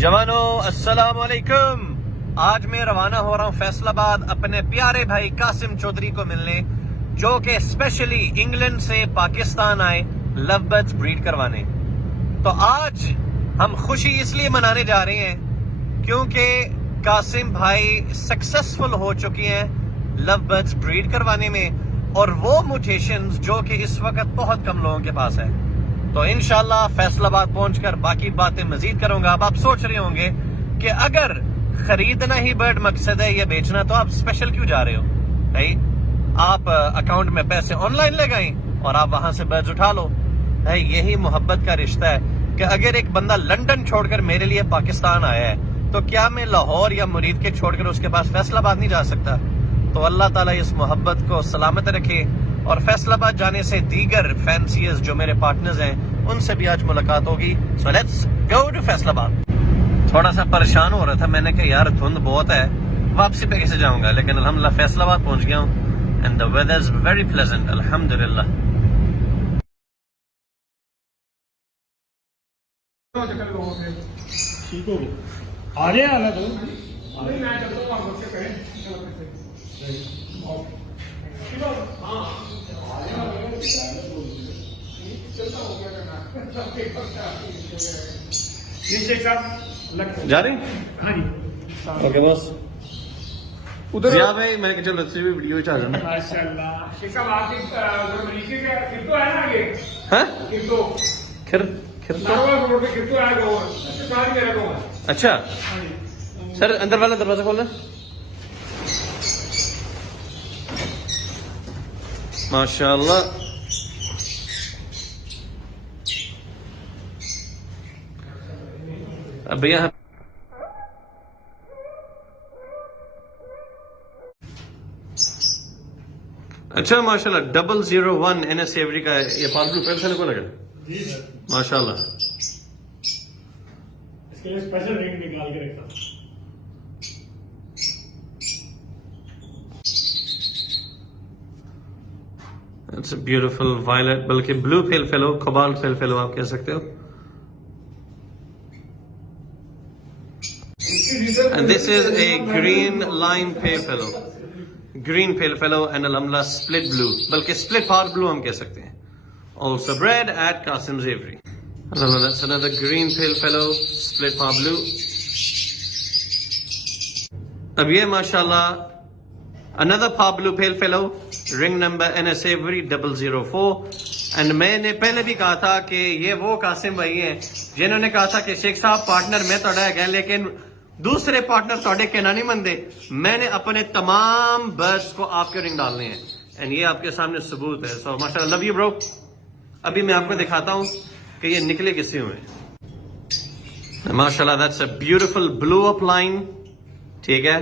جوانو السلام علیکم. آج میں روانہ ہو رہا ہوں فیصل آباد اپنے پیارے بھائی قاسم چودھری کو ملنے، جو کہ اسپیشلی انگلینڈ سے پاکستان آئے لو برڈز بریڈ کروانے. تو آج ہم خوشی اس لیے منانے جا رہے ہیں کیونکہ قاسم بھائی سکسیسفل ہو چکی ہیں لو برڈز بریڈ کروانے میں، اور وہ موٹیشنز جو کہ اس وقت بہت کم لوگوں کے پاس ہے. تو انشاءاللہ فیصل آباد پہنچ کر باقی باتیں مزید کروں گا. اب آپ سوچ رہے ہوں گے کہ اگر خریدنا ہی برڈ مقصد ہے یا بیچنا، تو آپ اسپیشل کیوں جا رہے ہو؟ بھائی آپ اکاؤنٹ میں پیسے آن لائن لگائیں اور آپ وہاں سے برڈز اٹھا لو. بھائی یہی محبت کا رشتہ ہے کہ اگر ایک بندہ لندن چھوڑ کر میرے لیے پاکستان آیا ہے تو کیا میں لاہور یا مرید کے چھوڑ کر اس کے پاس فیصل آباد نہیں جا سکتا؟ تو اللہ تعالیٰ اس محبت کو سلامت رکھے، اور فیصل آباد جانے سے دیگر فینسیز جو میرے پارٹنرز ہیں ان سے بھی آج ملاقات ہوگی. So let's go to Faisalabad. تھوڑا سا پریشان ہو رہا تھا، میں نے کہا یار دھند بہت ہے، واپسی پہ کیسے جاؤں گا، لیکن الحمدللہ فیصل آباد پہنچ گیا ہوں and the weather is very pleasant الحمدللہ. ٹھیک ہو گیا آ جائے آنا تو جا رہی؟ ہاں جی اوکے بس ادھر زیاد بھائی میں نے چلو بھی ویڈیو چاہ جانا. ماشاء اللہ شیخ صاحب آپ کی مریضی کا کرتو ہے نا آگے ہاں کرتو کھر روڈ پہ کرتو ہے گو ساری میرا گو ہے. اچھا سر اندر والا دروازہ کھولنا. ماشاء اللہ. اب یہاں اچھا ماشاء اللہ 001 NS ایوری کا ہے. یہ پالتو پیسے کو لگا جی سر ماشاء اللہ. اس کے لیے اسپیشل رنگ نکال کے رکھتا ہوں. اٹس اے بیوٹیفل وائلٹ، بلکہ بلو پیل فیلو، کوبالٹ پیل فیلو آپ کہہ سکتے ہو. And this is a green line pale fellow. Green pale fellow and alhamdulillah split blue. بلکہ split power blue ہم کہہ سکتے ہیں. Also bred at Qasim's Aviary. Alhamdulillah, that's another green pale fellow, split power blue. اب یہ ماشاءاللہ another power blue pale fellow, ring number NS Aviary 004. And میں نے پہلے بھی کہا تھا کہ یہ وہ قاسم بھائی ہیں جنہوں نے کہا تھا کہ شیخ صاحب پارٹنر میں توڑا ہے لیکن دوسرے پارٹنر توڑے کے نہیں مندے. میں نے اپنے تمام برڈز کو آپ کے رنگ ڈالنے ہیں اینڈ یہ آپ کے سامنے ثبوت ہے. سو ماشاءاللہ لو یو برو. ابھی میں آپ کو دکھاتا ہوں کہ یہ نکلے کس سے ہوئے. ماشاءاللہ that's a beautiful blow up line. ٹھیک ہے.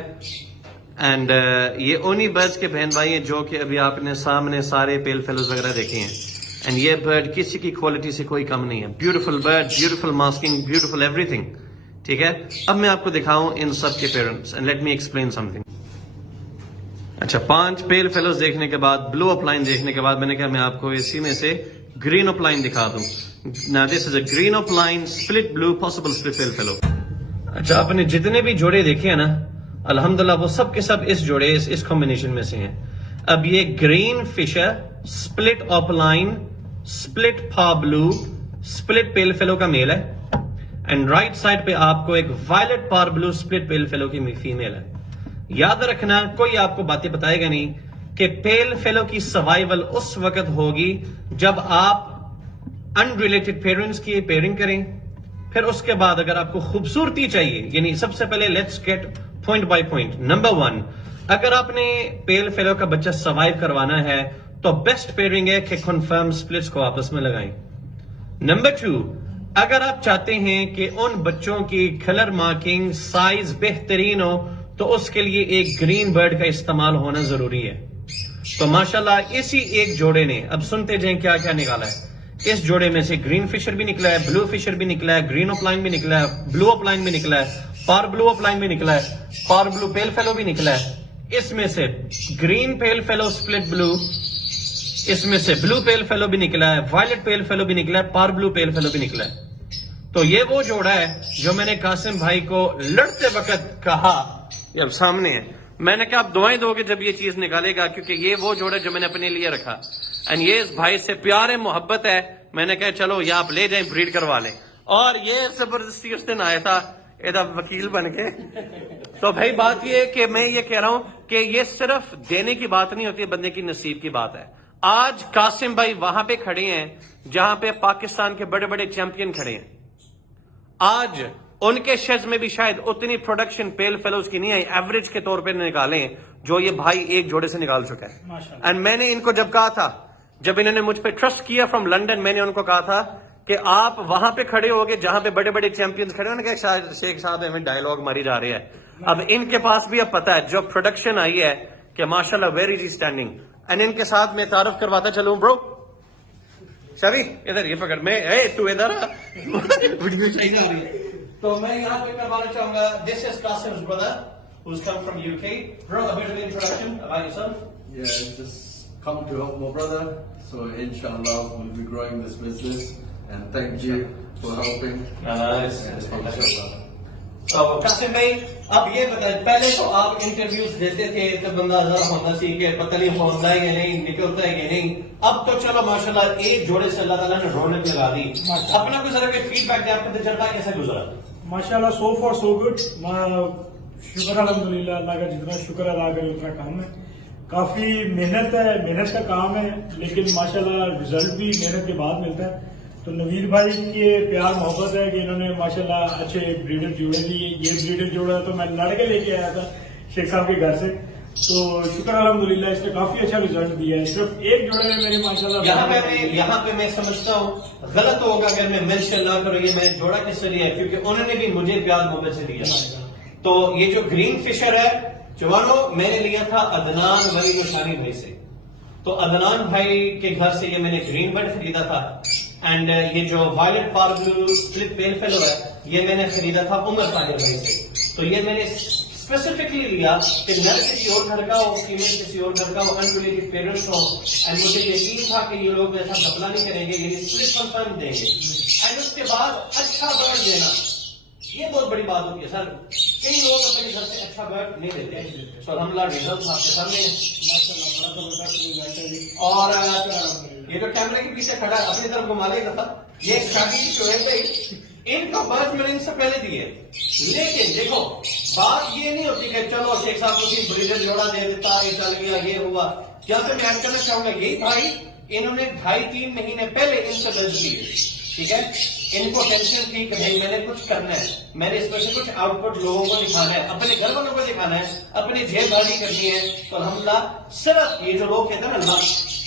اینڈ یہ انہی برڈز کے بہن بھائی ہیں جو کہ ابھی آپ نے سامنے سارے پیل فیلوز وغیرہ دیکھے ہیں. اینڈ یہ برڈ کسی کی کوالٹی سے کوئی کم نہیں ہے. Beautiful bird, beautiful masking, beautiful every thing. ٹھیک ہے. اب میں آپ کو دکھاؤں ان سب کے parents and let me explain some thing. اچھا 5 پیل فیلوز دیکھنے کے بعد، بلو اپ لائن دیکھنے کے بعد میں نے کہا میں آپ کو اسی میں سے گرین اپ لائن دکھا دوں. Now this is a green up line split blue possible split pale fellow. اچھا آپ نے جتنے بھی جوڑے دیکھے ہیں نا الحمدللہ وہ سب کے سب اس جوڑے اس کمبینیشن میں سے ہیں. اب یہ گرین فشر سپلٹ اپ لائن سپلٹ پا بلو سپلٹ پیل فیلو کا میل ہے، اینڈ رائٹ سائڈ پہ آپ کو ایک وائلٹ پار بلو سپلٹ پیل فیلو کی فیمیل ہے. یاد رکھنا کوئی آپ کو باتیں بتائے گا نہیں کہ پیل فیلو کی سروائیول اس وقت ہوگی جب آپ ان ریلیٹڈ پیرنٹس کی پیئرنگ کریں. پھر اس کے بعد اگر آپ کو خوبصورتی چاہیے، یعنی سب سے پہلے let's get point by point. Number 1، اگر آپ نے پیل فیلو کا بچہ سروائیو کروانا ہے تو بیسٹ پیئرنگ ہے کہ کنفرم سپلٹس کو آپس میں لگائیں. نمبر 2، اگر آپ چاہتے ہیں کہ ان بچوں کی کلر مارکنگ سائز بہترین ہو تو اس کے لیے ایک گرین برڈ کا استعمال ہونا ضروری ہے. تو ماشاءاللہ اسی ایک جوڑے نے، اب سنتے جائیں کیا کیا نکالا ہے. اس جوڑے میں سے گرین فشر بھی نکلا ہے، بلو فشر بھی نکلا ہے، گرین اپ لائن بھی نکلا ہے، بلو اپ لائن بھی نکلا ہے، پار بلو اپ لائن بھی نکلا ہے، پار بلو پیل فیلو بھی نکلا ہے. اس میں سے گرین پیل فیلو سپلٹ بلو، اس میں سے بلو پیل فیلو بھی نکلا ہے، وائلٹ پیل فیلو بھی نکلا ہے، پار بلو پیل فیلو بھی نکلا ہے. تو یہ وہ جوڑا ہے جو میں نے قاسم بھائی کو لڑتے وقت کہا، یہ اب سامنے ہے، میں نے کہا آپ دعائیں دو گے جب یہ چیز نکالے گا، کیونکہ یہ وہ جوڑا ہے جو میں نے اپنے لیے رکھا، اینڈ یہ اس بھائی سے پیار ہے، محبت ہے، میں نے کہا چلو یہ آپ لے جائیں بریڈ کروا لیں، اور یہ زبردستی اس دن آیا تھا ادھر وکیل بن کے۔ تو بھائی بات یہ ہے کہ میں یہ کہہ رہا ہوں کہ یہ صرف دینے کی بات نہیں ہوتی ہے، بندے کی نصیب کی بات ہے۔ آج قاسم بھائی وہاں پہ کھڑے ہیں جہاں پہ پاکستان کے بڑے بڑے چیمپئن کھڑے ہیں، آج ان کے شیز میں بھی شاید اتنی پروڈکشن پیل فیلوز کی نہیں آئی، ایوریج کے طور پہ نکالیں جو یہ بھائی ایک جوڑے سے نکال چکا ہے۔ اینڈ میں نے ان کو جب کہا تھا، جب انہوں نے مجھ پہ ٹرسٹ کیا فرام لنڈن، میں نے ان کو کہا تھا کہ آپ وہاں پہ کھڑے ہوگے جہاں پہ بڑے بڑے چیمپئنز کھڑے ہونے، کہ شیخ صاحب ہمیں ڈائلاگ ماری جا رہے ہیں۔ اب ان کے پاس بھی اب پتا ہے جو پروڈکشن آئی ہے کہ ماشاءاللہ ویری جی اسٹینڈنگ، اینڈ ان کے ساتھ میں تعارف کرواتا چلوں برو شبی ادھر یہ پکڑ میں تو ادھر ویڈیو صحیح نہ ہو رہی ہے، تو میں یہاں پہ کروانا چاہوں گا دس از قاسم's brother who's come from UK. Bro, a bit of introduction about yourself. Yeah, just come to help my brother. So inshallah we'll be growing this business, and thank you for helping. Inshallah. تو قاسم بھائی اب یہ بتائیں، پہلے تو آپ interviews دیتے تھے تو بندہ ذرا ہوتا سی کہ پتہ نہیں ہوتا ہے کہ نہیں، نکلتا ہے کہ نہیں، اب تو چلو ماشاءاللہ ایک جوڑے سے اللہ تعالیٰ نے رونق لگا دی، اپنا کوئی ذرا کہ فیڈ بیک دیں، آپ کا تجربہ کیسا گزرا؟ ماشاءاللہ سو فار سو گڈ، شکر الحمدللہ، اللہ کا جتنا شکر ادا کرے اتنا کام ہے، کافی محنت ہے، محنت کا کام ہے، لیکن ماشاءاللہ رزلٹ بھی محنت کے بعد ملتا ہے۔ تو نوید بھائی کے پیار محبت ہے کہ انہوں نے ماشاءاللہ اچھے بریڈر جوڑے دیے، یہ بریڈر جوڑا تو میں لڑ کے لے کے آیا تھا شیخ صاحب کے گھر سے، تو شکر الحمدللہ اس نے کافی اچھا رزلٹ دیا ہے، صرف ایک جوڑے میں میرے ماشاءاللہ یہاں پہ میں سمجھتا ہوں غلط ہوگا اگر میں مینشن نہ کروں یہ میں جوڑا کس سے لیا ہے، کیونکہ انہوں نے بھی مجھے پیار محبت سے دیا۔ تو یہ جو گرین فشر ہے جوانو، میں نے لیا تھا عدنان ولی نشانی بھائی سے، تو عدنان بھائی کے گھر سے یہ میں نے گرین برڈ خریدا تھا، اینڈ یہ جو وائلٹ پار بلو سپلٹ پیل فیلو ہے یہ میں نے خریدا تھا عمر طاہر بھائی سے۔ تو یہ میں نے اسپیسیفکلی لیا کہ نر کسی اور گھر کا ہو، فیمیل کسی اور گھر کا ہو، انریلیٹڈ پیرنٹس ہو، اینڈ مجھے یقین تھا کہ یہ لوگ ایسا گھپلا نہیں کریں گے، یہ سپلٹ کنفرم دیں گے، اینڈ اس کے بعد اچھا برڈ دینا یہ بہت بڑی بات ہوتی ہے سر، کئی لوگ اپنے گھر سے اچھا برڈ نہیں دیتے، تو الحمدللہ ریزلٹ آپ کے سامنے ہیں ماشاءاللہ۔ اور یہ جو کیمرے کے پیچھے کھڑا ہے اپنی طرف گھما لے گا، یہ شادی شعیب بھائی ان کا برڈ میں نے ان سے پہلے دیے، لیکن دیکھو بات یہ نہیں ہوتی کہ چلو شیخ صاحب کو بریڈر جوڑا دے دیتا، یہ چل گیا، یہ ہوا، کیا تو میں ایڈ کرنا چاہوں گا یہی بھائی انہوں نے 2.5-3 مہینے پہلے ان سے برڈ دیے، ٹھیک ہے، ان کو ٹینشن تھی کہ بھائی میں نے کچھ کرنا ہے، میں نے اس میں سے کچھ آؤٹ پٹ لوگوں کو دکھانا ہے، اپنے گھر والوں کو دکھانا ہے، اپنی جیب بازی کرنی ہے، تو الحمدللہ صرف یہ جو لوگ کہتے ہیں نا لک،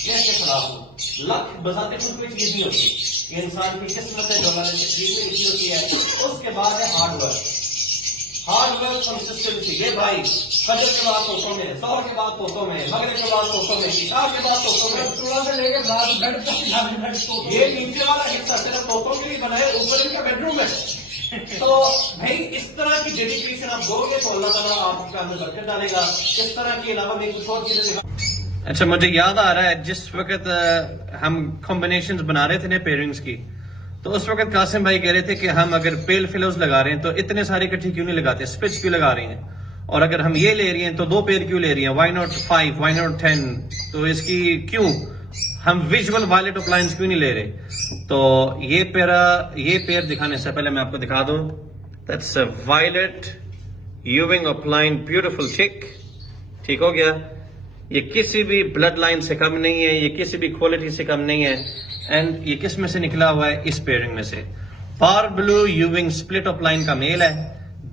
میں اس کے خلاف ہوں، لک بذات خود کوئی چیز نہیں ہوتی، یہ انسان کی قسمت ہے جو اللہ نے تقدیر میں لکھی ہوتی ہے، اس کے بعد ہے ہارڈ ورک کنسسٹنسی۔ یہ بھائی فجر کے بعد توتوں میں، ظہر کے بعد توتوں میں، مغرب کے بعد توتوں میں، عشاء کے بعد توتوں میں، صبح سے لے کے رات بیڈ تک یہ نیچے والا حصہ صرف طوطوں کے لیے بنا ہے، اوپر ان کا بیڈ روم ہے۔ تو بھائی اس طرح کی ڈیڈیکیشن آپ دو گے تو اللہ تعالیٰ آپ کا میں برکت ڈالے گا، اس طرح کے علاوہ میں کچھ اور چیزیں دکھا۔ اچھا مجھے یاد آ رہا ہے جس وقت ہم کمبینیشنز بنا رہے تھے نا پیئرنگز کی، تو اس وقت قاسم بھائی کہہ رہے تھے کہ ہم اگر پیل فیلوز لگا رہے ہیں تو اتنے سارے کٹھی کیوں نہیں لگاتے، سپچ کیوں لگا رہے ہیں، اور اگر ہم یہ لے رہی ہیں تو 2 پیر کیوں لے رہی ہیں، وائی ناٹ 5 وائی ناٹ 10، تو اس کی کیوں ہم ویژول وائلٹ اپلائنس کیوں نہیں لے رہے؟ تو یہ پیر دکھانے سے پہلے میں آپ کو دکھا دوں، دیٹس اے وائلٹ یوونگ اپلائن بیوٹیفل چک، ٹھیک ہو گیا، یہ کسی بھی بلڈ لائن سے کم نہیں ہے، یہ کسی بھی کوالٹی سے کم نہیں ہے، اینڈ یہ کس میں سے نکلا ہوا ہے، اس پیئرنگ میں سے، پار بلو یوونگ سپلٹ اپلائن کا میل ہے،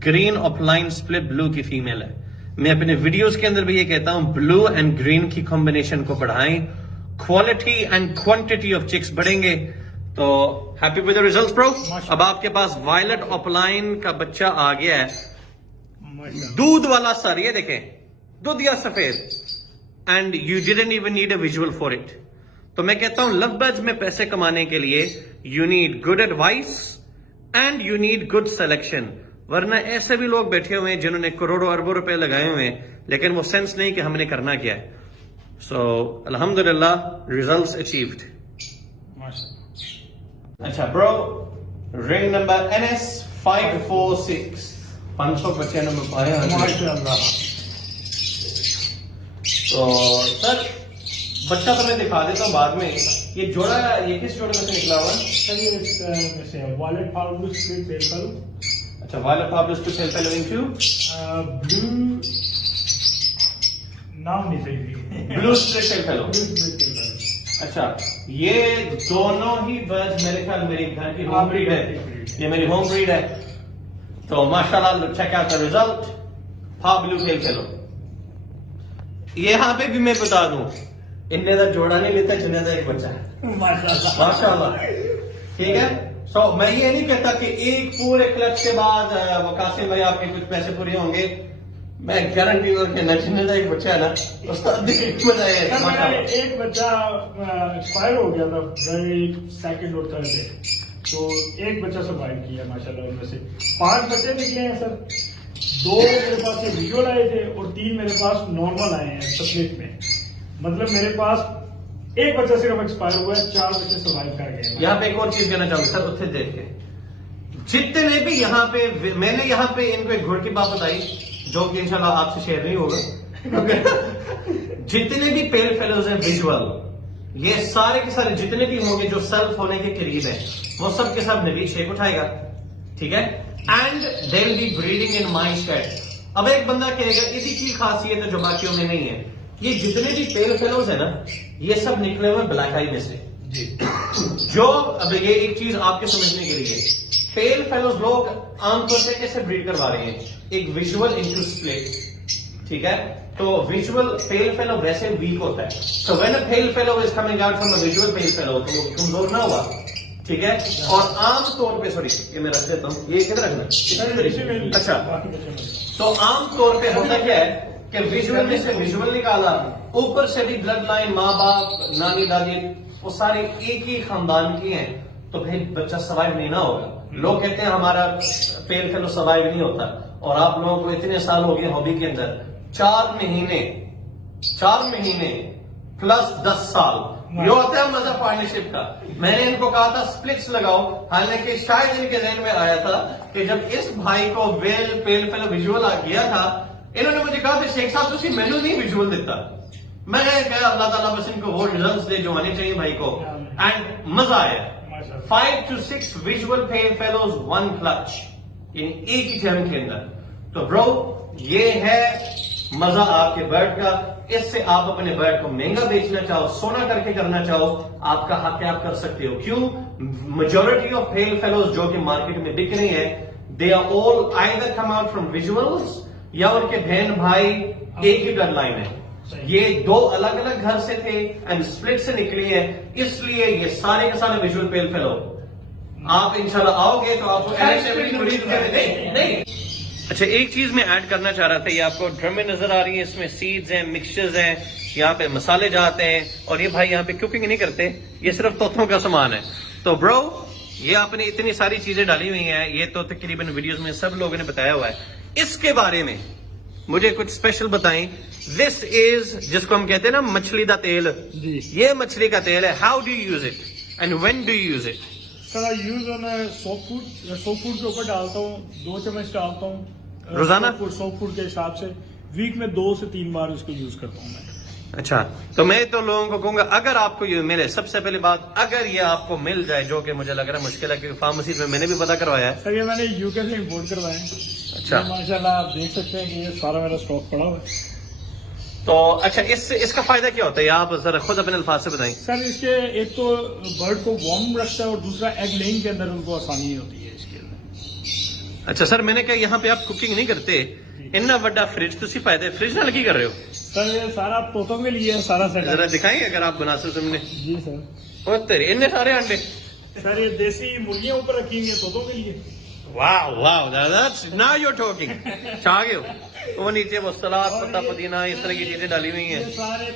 گرین اپلائن سپلٹ بلو کی فیمیل ہے۔ میں اپنے ویڈیوز کے اندر بھی یہ کہتا ہوں بلو اینڈ گرین کی کمبینیشن کو بڑھائیں، quality and quantity of chicks بڑھیں گے۔ تو ہیپی ود ریزلٹس برو۔ اب آپ کے پاس وائلٹ اپلائن کا بچہ آ گیا ہے، دودھ والا سر، یہ دیکھیں دودھ یا سفید، and you didn't even need a visual for it. تو میں کہتا ہوں لو برڈز میں پیسے کمانے کے لیے you need good advice and you need good selection, ورنہ ایسے بھی لوگ بیٹھے ہوئے ہیں جنہوں نے کروڑوں اربوں روپے لگائے ہوئے ہیں لیکن وہ سینس نہیں کہ ہم نے کرنا کیا ہے۔ سو الحمدللہ ریزلٹس اچیوڈ۔ اچھا برو، رنگ نمبر NS546 595 میں پایا. ماشاء اللہ. تو سر بچہ تو میں دکھا دیتا ہوں بعد میں. یہ جوڑا یہ کس جوڑے میں سے نکلا ہوا ہے؟ سر یہ میں سے والٹ پاؤڈر اسپلٹ پیل کرو. اچھا وائلٹ پابلس ٹو پیل فیلو انٹو بلو نام نہیں صحیح. بلو اسپلٹ پیل فیلو. اچھا یہ دونوں ہی برڈز میرے خیال میری گھر کی ہوم بریڈ ہے. یہ میری ہوم بریڈ ہے. تو ماشاءاللہ چیک آؤٹ دا ریزلٹ. پا بلو پیل فیلو. یہاں پہ بھی میں بتا دوں ان نے تو جوڑا نہیں لیتا جنہیں تو ایک بچہ ہے ماشاءاللہ. ٹھیک ہے. سو میں یہ نہیں کہتا کہ ایک پورے کلچ کے بعد وقاسم بھائی آپ کے کچھ پیسے پورے ہوں گے. میں گارنٹی کر کے نچنے کا ایک بچہ ہے نا استاد ایک بچہ ایکسپائر ہو گیا تھا سیکنڈ اور تھرڈ ڈے. تو ایک بچہ سروائیو کیا ماشاءاللہ. ان میں سے 5 بچے نکلے ہیں سر. 2 میرے پاس سے ویژول آئے تھے اور 3 میرے پاس نارمل آئے ہیں سپلیٹ میں. مطلب میرے پاس ایک بچہ صرف ایکسپائر ہوا ہے, 4 بچے سروائیو کر گئے. یہاں پہ ایک اور چیز کہنا چاہوں گا سر اتنے دیکھ کے جتنے بھی یہاں پہ میں نے یہاں پہ ان کو ایک گھوڑ کی بات بتائی جو کہ انشاءاللہ آپ سے شیئر نہیں ہوگا. جتنے بھی پیل فیلوز ہیں ویژول یہ سارے کے سارے جتنے بھی ہوں گے جو سیلف ہونے کے قریب ہیں وہ سب کے ساتھ نوید شیخ اٹھائے گا. ٹھیک ہے. And they will be breeding in my state. اب ایک بندہ کہے گا اسی کی خاصیت ہے جو باقیوں میں نہیں ہے. یہ جتنے بھی پیل فیلوز ہیں نا یہ سب نکلے ہوئے بلیک آئی میں سے. جو اب یہ ایک چیز آپ کے سمجھنے کے لیے پیل فیلوز لوگ عام طور سے کیسے بریڈ کروا رہے ہیں ایک ویژول انٹو اسپلٹ. ٹھیک ہے. تو ویژول پیل فیلو ویسے ویک ہوتا ہے. تو when a pale fellow is coming out from a visual pale fellow تو وہ کمزور نہ ہوا. ٹھیک ہے. اور عام طور پہ سوری یہ میں رکھ دیتا ہوں. یہ کدھر رکھنا؟ اچھا. تو عام طور پہ ہوتا کیا ہے کہ ویژول میں سے ویژول نکالا اوپر سے بھی بلڈ لائن ماں باپ نانی دادی وہ سارے ایک ہی خاندان کی ہیں تو پھر بچہ سروائیو نہیں نہ ہوگا. لوگ کہتے ہیں ہمارا پیل فیلو سروائیو نہیں ہوتا اور آپ لوگوں کو اتنے سال ہو گئے ہابی کے اندر 4 مہینے پلس 10 سال یہ ہوتا ہے مزہ پارٹنرشپ کا. میں نے ان کو کہا تھا سپلٹس لگاؤ حالانکہ شاید ان کے ذہن میں آیا تھا کہ جب اس بھائی کو ویل پیل فیلو ویژول آ گیا تھا انہوں نے مجھے کہا کہ شیخ صاحب تسی مینو نہیں ویژول دیتا. میں کہا اللہ تعالیٰ بس ان کو وہ ریزلٹس دے جو آنے چاہیے بھائی کو. اینڈ مزہ آیا. 5 to 6 ویژول پیل فیلوز 1 کلچ یعنی ایک ہی ٹرم کے اندر. تو برو یہ ہے مزہ آپ کے برڈ کا. اس سے آپ اپنے برڈ کو مہنگا بیچنا چاہو سونا کر کے کرنا چاہو آپ کا حق ہے آپ کر سکتے ہو. کیوں؟ میجورٹی آف پیل فیلوز جو کہ مارکیٹ میں بک رہی ہیں they are all either come out from visuals یا ان کے بہن بھائی ایک ہی بلڈ لائن ہے. یہ 2 الگ الگ گھر سے تھے اینڈ سپلٹ سے نکلی ہیں اس لیے یہ سارے کے سارے ویژول پیل فیلو. آپ انشاءاللہ آؤ گے تو آپ کو نہیں. اچھا ایک چیز میں ایڈ کرنا چاہ رہا تھا. یہ آپ کو ڈرم میں نظر آ رہی ہے. اس میں سیڈز ہیں مکسچرز ہیں یہاں پہ مسالے جاتے ہیں اور یہ بھائی یہاں پہ کوکنگ نہیں کرتے یہ صرف طوطوں کا سامان ہے. تو برو یہ آپ نے اتنی ساری چیزیں ڈالی ہوئی ہیں یہ تو تقریباً ویڈیوز میں سب لوگوں نے بتایا ہوا ہے. اس کے بارے میں مجھے کچھ اسپیشل بتائیں. دس از جس کو ہم کہتے ہیں نا مچھلی کا تیل. یہ مچھلی کا تیل ہے. How do you use it and when do you use it? Sir use soup food کے اوپر ڈالتا ہوں 2 چمچ ڈالتا ہوں روزانہ سوپ فوڈ کے حساب سے. ویک میں 2 سے 3 بار اس کو یوز کرتا ہوں میں. اچھا تو میں تو لوگوں کو کہوں گا اگر آپ کو یہ ملے سب سے پہلی بات اگر یہ آپ کو مل جائے جو کہ مجھے لگ رہا ہے مشکل ہے کیونکہ فارمیسیز میں نے بھی پتا کروایا ہے. سر یہ میں نے یو کے سے امپورٹ کروایا ہے. اچھا ماشاء اللہ آپ دیکھ سکتے ہیں کہ یہ سارا میرا اسٹاک پڑا ہوا ہے. تو اچھا اس کا فائدہ کیا ہوتا ہے آپ ذرا خود اپنے الفاظ سے بتائیں. سر اس کے ایک تو برڈ کو وارم رکھتا ہے اور دوسرا ایگ لینگ کے اندر ان کو آسانی ہوتی ہے اس کے اندر. اچھا سر میں نے کہا یہاں پہ آپ کوکنگ نہیں کرتے اتنا بڑا فریج تھی فائدہ فریج نال کی کر رہے ہو؟ سر یہ سارا طوطوں کے لیے سارا سیٹ. ذرا دکھائیں اگر آپ بنا سکتے ہم نے. جی سر. اور تیرے اتنے سارے انڈے. سر یہ دیسی مرغیاں اوپر رکھی ہوئی ہیں طوطوں کے لیے. واو now you're talking. چھا گئے ہو. وہ نیچے وہ سلاد پتا پودینہ اس طرح کی چیزیں ڈالی ہوئی ہیں. یہ سارے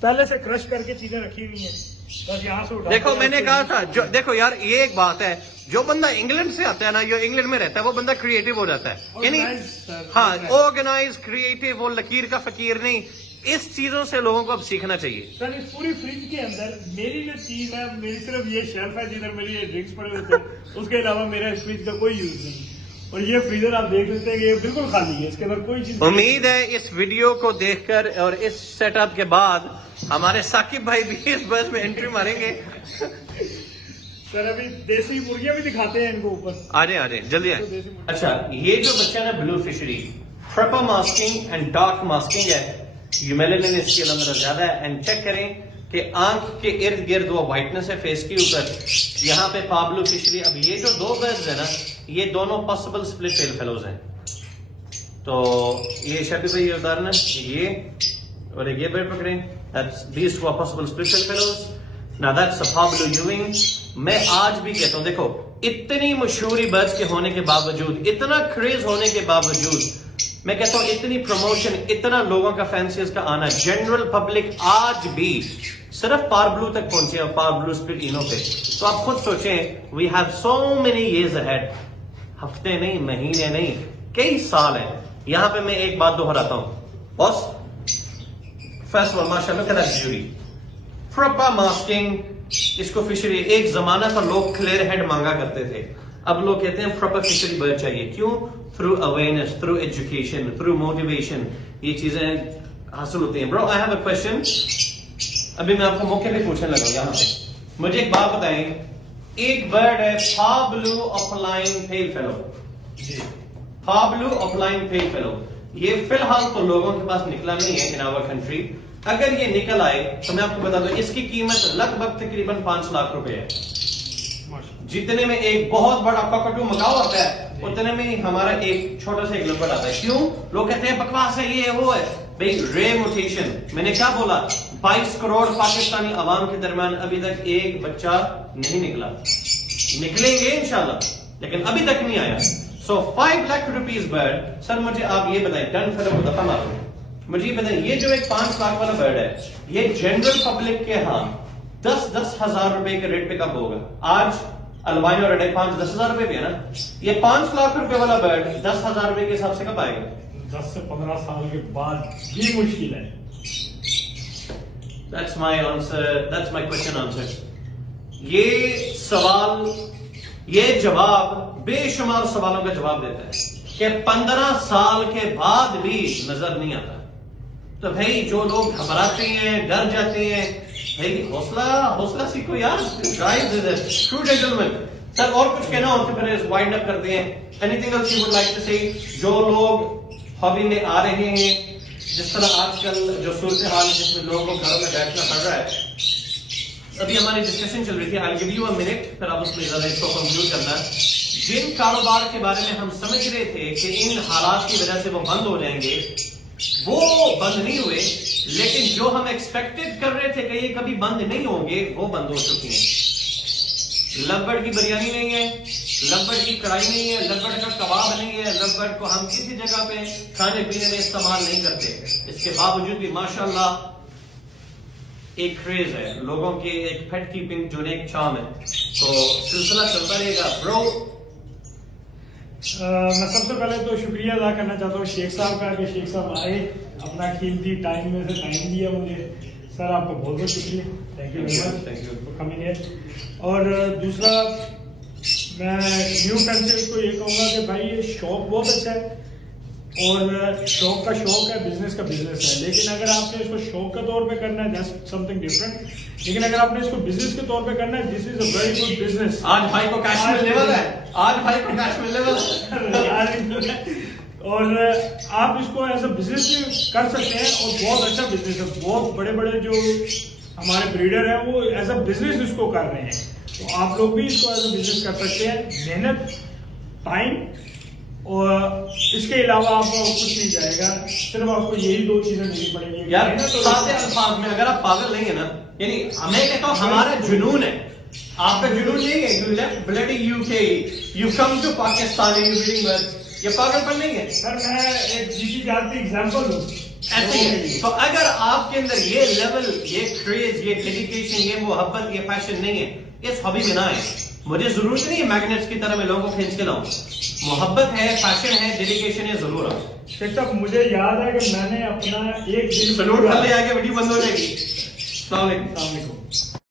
پہلے سے کرش کر کے چیزیں رکھی ہوئی ہیں بس یہاں سے اٹھا. دیکھو میں نے کہا تھا دیکھو یار یہ ایک بات ہے جو بندہ انگلینڈ سے آتا ہے نا جو انگلینڈ میں رہتا ہے وہ بندہ کریٹو ہو جاتا ہے. یعنی ہاں آرگنائز کریٹو وہ لکیر کا فقیر نہیں. اس چیزوں سے لوگوں کو اب سیکھنا چاہیے. سر اس پوری فریج کے اندر میری جو چیز ہے میری صرف یہ شیلف ہے جدھر میری یہ ڈرنکس پڑے ہوتے ہیں, اس کے علاوہ میرا اس فریج کا کوئی یوز نہیں. اور یہ فریزر آپ دیکھ سکتے ہیں کہ یہ بالکل خالی ہے, اس کے اندر کوئی چیز. امید ہے اس ویڈیو کو دیکھ کر اور اس سیٹ اپ کے بعد ہمارے ثاقب بھائی بھی اس بس میں انٹری ماریں گے. سر ابھی دیسی مرغیاں بھی دکھاتے ہیں ان کو اوپر. آ جائیں جلدی آئیں. اچھا یہ جو بچہ نا بلو fishery پرپا masking and dark masking ہے, ہیومیلنن اس کی الحمد زیادہ ہے. اینڈ چیک کریں کہ آنکھ کے ارد گرد وہ وائٹنس ہے فیس کے اوپر, یہاں پہ پابلو فشری. اب یہ جو دو برڈز ہیں نا یہ دونوں پاسبل سپلٹ ٹیل فیلوز ہیں. تو یہ شبی بھائی اتارنا یہ اور ایک یہ bird پکڑیں, these two are possible split tail fellows. Now that's a Pablo Ewing. میں آج بھی کہتا ہوں دیکھو اتنی مشہوری برڈز کے ہونے کے باوجود, اتنا کریز ہونے کے باوجود, میں کہتا ہوں اتنی پروموشن, اتنا لوگوں کا فینسیز کا آنا, جنرل پبلک آج بھی صرف پار بلو تک پہنچے اور پار بلو سپلٹ اینو پہ. تو آپ خود سوچیں we have so many years ahead. ہفتے نہیں, مہینے نہیں, کئی سال ہیں. یہاں پہ میں ایک بات دہراتا ہوں بس, فرسٹ آف آل ماشاءاللہ کیا بیوٹی پراپر ماسکنگ. اس کو فشری ایک زمانہ تھا لوگ کلیئر ہیڈ مانگا کرتے تھے, اب لوگ کہتے ہیں پراپر فشری برڈ چاہیے. کیوں؟ Through awareness, through education, through motivation یہ چیزیں حاصل ہوتی ہیں. برو آئی ہیو اے کوشچن, ابھی میں آپ کو موقع پہ پوچھنے لگا ہوں. یہاں پہ مجھے ایک بات بتائیں, ایک برڈ ہے پابلو آفلائن پیل فیلو. جی پابلو آفلائن پیل فیلو, یہ فی الحال تو لوگوں کے پاس نکلا نہیں ہے ان آور کنٹری. اگر یہ نکل آئے تو میں آپ کو بتا دوں اس کی قیمت لگ بھگ تقریباً 5 لاکھ روپے ہے. جتنے میں ایک بہت بڑا کاکاٹو مکاؤ آتا ہے اتنے میں ہمارا ایک چھوٹا سا ایک لبرٹ آتا ہے. کیوں؟ لوگ کہتے ہیں بکواس ہے, یہ وہ ہے. بھائی ریئر موٹیشن, میں نے کیا بولا, 22 کروڑ پاکستانی عوام کے درمیان ابھی تک ایک بچہ نہیں نکلا. نکلیں گے انشاءاللہ لیکن ابھی تک نہیں آیا. سو 5 لاکھ روپیز برڈ. سر مجھے آپ یہ بتائیں, ڈن فیلو کو دفعہ مارو, مجھے یہ بتائیں یہ جو ایک 5 لاکھ والا برڈ ہے یہ جنرل پبلک کے ہاں 10-10 ہزار روپے کے ریٹ پہ کب ہوگا؟ آج البائنو ریڈ 5-10 ہزار روپے بھی ہے نا. یہ 5 لاکھ روپے والا برڈ 10 ہزار روپے کے حساب سے کب آئے گا؟ 10 سے 15 سال کے بعد بھی مشکل ہے. That's my answer. That's my question answer. یہ سوال, یہ جواب بے شمار سوالوں کا جواب دیتا ہے کہ 15 سال کے بعد بھی نظر نہیں آتا. تو بھائی جو لوگ گھبراتے ہیں, ڈر جاتے ہیں, بھائی حوصلہ سیکھو یار. True gentleman. سر اور کچھ کہنا ہو تو پھر وائنڈ اپ کرتے ہیں. Anything else you would like to say? جو لوگ ہابی میں آ رہے ہیں, جس طرح آج کل جو صورتحال جس میں لوگوں کو گھروں میں بیٹھنا پڑ رہا ہے, ابھی ہماری ڈسکشن چل رہی تھی. I'll give you a minute, پھر آپ اس میں زیادہ اس کو کنکلوڈ کرنا. جن کاروبار کے بارے میں ہم سمجھ رہے تھے کہ ان حالات کی وجہ سے وہ بند ہو جائیں گے, وہ بند نہیں ہوئے. لیکن جو ہم ایکسپیکٹڈ کر رہے تھے کہ یہ کبھی بند نہیں ہوں گے, وہ بند ہو چکی ہیں. لبڑ کی بریانی نہیں ہے, لبڑ کی کڑھائی نہیں ہے, لبڑ کا کباب نہیں ہے, لبڑ کو ہم کسی جگہ پہ کھانے پینے میں استعمال نہیں کرتے. اس کے باوجود بھی ماشاءاللہ ایک کریز ہے لوگوں کی, ایک پیٹ کیپنگ جو ایک چام ہے. تو سلسلہ چلتا رہے گا. برو میں سب سے پہلے تو شکریہ ادا کرنا چاہتا ہوں شیخ صاحب کا کہ شیخ صاحب آئے, اپنا قیمتی ٹائم میں سے ٹائم دیا مجھے. سر آپ کا بہت بہت شکریہ, thank you very much, thank you for coming here. اور دوسرا میں نیو فرینڈز کو یہ کہوں گا کہ بھائی یہ شوق بہت اچھا ہے اور شوق کا شوق ہے, بزنس کا بزنس ہے. لیکن اگر آپ نے اس کو شوق کے طور پہ کرنا ہے دیٹس سم تھنگ ڈفرنٹ. لیکن اگر آپ نے اس کو بزنس کے طور پہ کرنا ہے, دس از اے ویری گڈ بزنس. آج بھائی کو کیش ملنے والا ہے, آج بھائی کو کیش ملنے والا ہے. اور آپ اس کو ایز اے بزنس بھی کر سکتے ہیں اور بہت اچھا بزنس ہے. بہت بڑے بڑے جو ہمارے بریڈر ہیں وہ ایز اے بزنس اس کو کر رہے ہیں. تو آپ لوگ بھی اس کو ایز اے بزنس کر سکتے ہیں. محنت, ٹائم, اور اس کے علاوہ آپ کو کچھ نہیں جائے گا. صرف آپ کو یہی 2 چیزیں نہیں پڑیں گی. یار سادے الفاظ میں اگر آپ پاگل نہیں ہے نا, یعنی ہمیں کہتا ہوں ہمارا جنون ہے. آپ کا جنون نہیں ہے you left bloody UK, you come to Pakistan and you breeding birds. یہ پاگل پر نہیں ہے. سر میں ایک جیتی جاتی ایگزامپل ہوں. ایسے ہی تو اگر آپ کے اندر یہ لیول, یہ کریز, یہ ڈیڈیکیشن, یہ محبت, یہ پیشن نہیں ہے, اس ہابی میں نہ آئے. مجھے ضرورت نہیں ہے میگنیٹس کی طرح میں لوگوں کو کھینچ کے لاؤں. محبت ہے, پیشن ہے, ڈیڈیکیشن ہے, ضرور آؤ. شیخ صاحب مجھے یاد ہے کہ میں نے اپنا ایک دن سلوٹ کر لے, آگے ویڈیو بند ہو جائے گی. السلام علیکم. السلام علیکم.